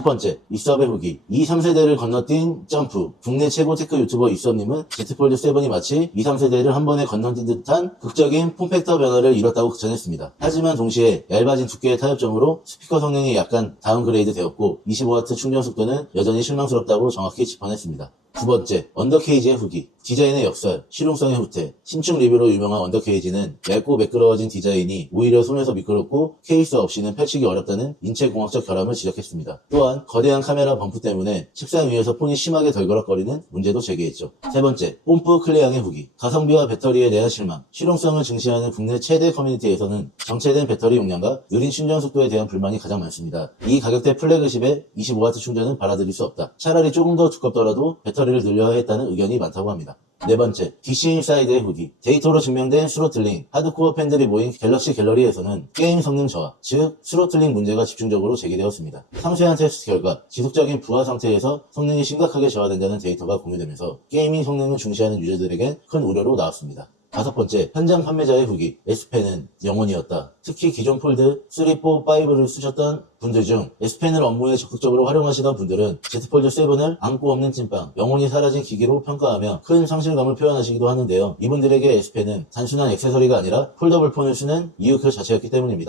첫 번째, 입섭의 후기. 2, 3세대를 건너뛴 점프. 국내 최고 테크 유튜버 입섭님은 Z 폴드 7이 마치 2, 3세대를 한 번에 건너뛴 듯한 극적인 폼팩터 변화를 이뤘다고 전했습니다. 하지만 동시에 얇아진 두께의 타협점으로 스피커 성능이 약간 다운그레이드 되었고 25W 충전 속도는 여전히 실망스럽다고 정확히 짚어냈습니다. 두 번째, 언더케이지의 후기. 디자인의 역설, 실용성의 후퇴. 신축 리뷰로 유명한 언더케이지는 얇고 매끄러워진 디자인이 오히려 손에서 미끄럽고 케이스 없이는 펼치기 어렵다는 인체공학적 결함을 지적했습니다. 또한 거대한 카메라 범프 때문에 책상 위에서 폰이 심하게 덜그럭거리는 문제도 제기했죠. 세 번째, 뽐프 클레앙의 후기. 가성비와 배터리에 대한 실망. 실용성을 증시하는 국내 최대 커뮤니티에서는 정체된 배터리 용량과 느린 충전 속도에 대한 불만이 가장 많습니다. 이 가격대 플래그십에 25W 충전은 받아들일 수 없다. 차라리 조금 더 두껍더라도 배터리를 늘려야 했다는 의견이 많다고 합니다. 네 번째, DC 사이드의 후기. 데이터로 증명된 스로틀링, 하드코어 팬들이 모인 갤럭시 갤러리에서는 게임 성능 저하, 즉 스로틀링 문제가 집중적으로 제기되었습니다. 상세한 테스트 결과 지속적인 부하 상태에서 성능이 심각하게 저하된다는 데이터가 공유되면서 게이밍 성능을 중시하는 유저들에겐 큰 우려로 나왔습니다. 다섯 번째, 현장 판매자의 후기. S펜은 영혼이었다. 특히 기존 폴드 3, 4, 5를 쓰셨던 분들 중 S펜을 업무에 적극적으로 활용하시던 분들은 Z 폴드 7을 안고 없는 찐빵, 영혼이 사라진 기기로 평가하며 큰 상실감을 표현하시기도 하는데요. 이분들에게 S펜은 단순한 액세서리가 아니라 폴더블 폰을 쓰는 이유 그 자체였기 때문입니다.